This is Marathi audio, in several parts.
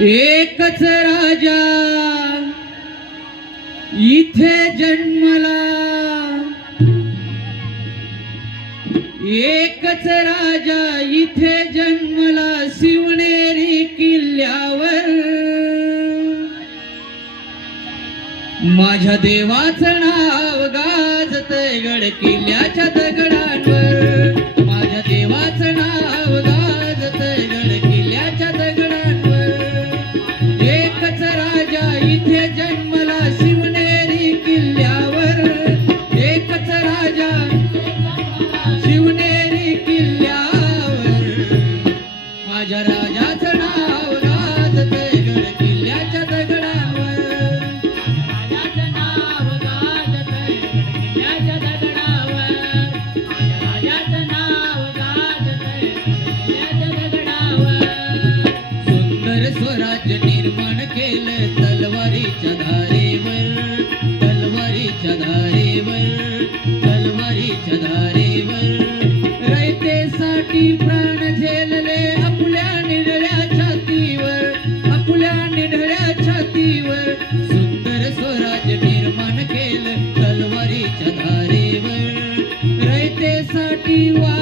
एकच राजा इथे जन्मला. एकच राजा इथे जन्मला शिवनेरी किल्ल्यावर. माझ्या देवाचं नाव गाजत गड किल्ल्याच्या तलवारीच्या धारेवर तलवारीच्या धारेवर तलवारीच्या धारेवर. रयतेसाठी प्राण झेलले आपल्या निढळ्या छातीवर आपल्या निढळ्या छातीवर. सुंदर स्वराज्य निर्माण केलं तलवारीच्या धारेवर. रयतेसाठी वा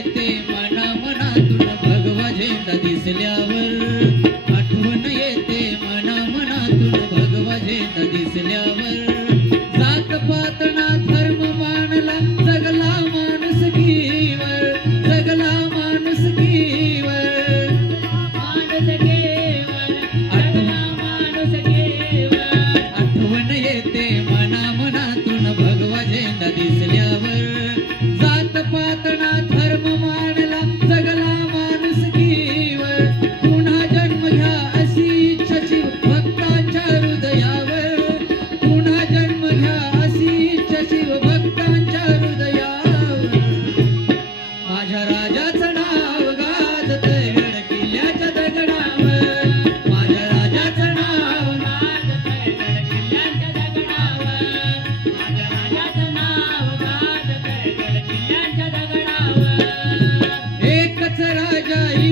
येते मना मनातून भगवा झेंडा दिसल्यावर. आठवण येते मना मनातून भगवा झेंडा दिसल्यावर.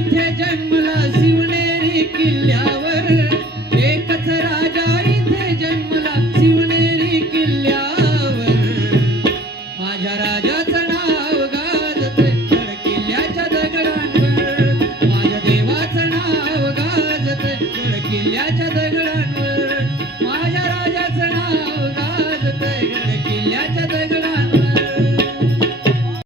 कुठे जन्मला शिवनेरी किल्ल्यावर